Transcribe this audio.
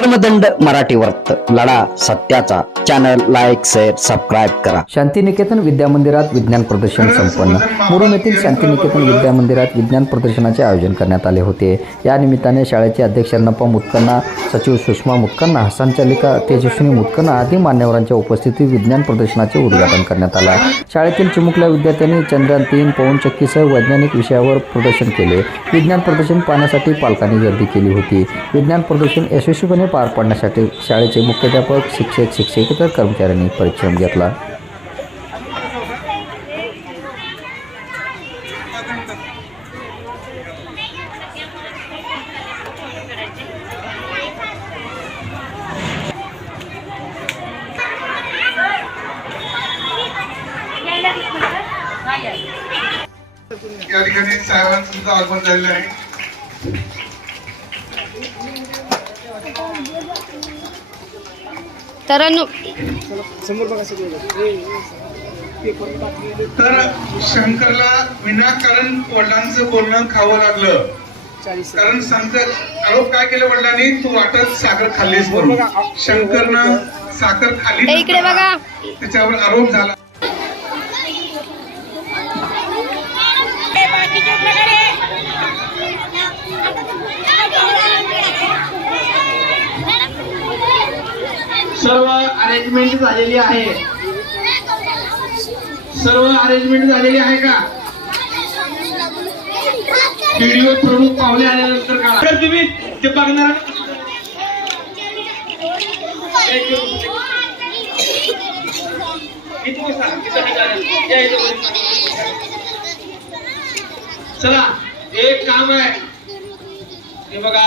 कर्मदंड मराठी वर्त लढा सत्याचा. चॅनल लाईक शेअर सबस्क्राईब करा. शांतिनिकेतन विद्या मंदिरात विज्ञान प्रदर्शन संपन्न. मुरुम येथील शांतिनिकेतन विद्या मंदिरात विज्ञान प्रदर्शनाचे आयोजन करण्यात आले होते. या निमित्ताने शाळेचे अध्यक्ष नप्पा मुतकन्ना सचिव सुषमा मुतकन्ना संचालिका तेजस्विनी मुतकन्ना आदी मान्यवरांच्या उपस्थितीत विज्ञान प्रदर्शनाचे उद्घाटन करण्यात आला. शाळेतील चिमुकल्या विद्यार्थ्यांनी चंद्रयान तीन पवनचक्कीसह वैज्ञानिक विषयावर प्रदर्शन केले. विज्ञान प्रदर्शन पाहण्यासाठी पालकांनी गर्दी केली होती. विज्ञान प्रदर्शन यशस्वीपणे पार पाडण्यासाठी शाळेचे मुख्याध्यापक शिक्षक शिक्षकेतर कर्मचाऱ्यांनी परिश्रम घेतला. या ठिकाणी साहेबांचं सुद्धा आगमन झालेलं आहे. तर तर शंकरला विनाकारण वडिलांचं बोलणं खावं लागलं. कारण सांगतात आरोप काय केलं वडिलांनी? तू वाटत साखर खाल्लीस म्हणून. शंकरनं साखर खाल्ली ए, इकडे बघा. त्याच्यावर आरोप झाला सर्व अरेंजमेंट झालेली आहे. सर्व अरेंजमेंट झालेली आहे का? व्हिडिओ प्रमुख पाहुणे आल्यानंतर का तर तुम्ही ते बघणार चला एक काम आहे. हे बघा.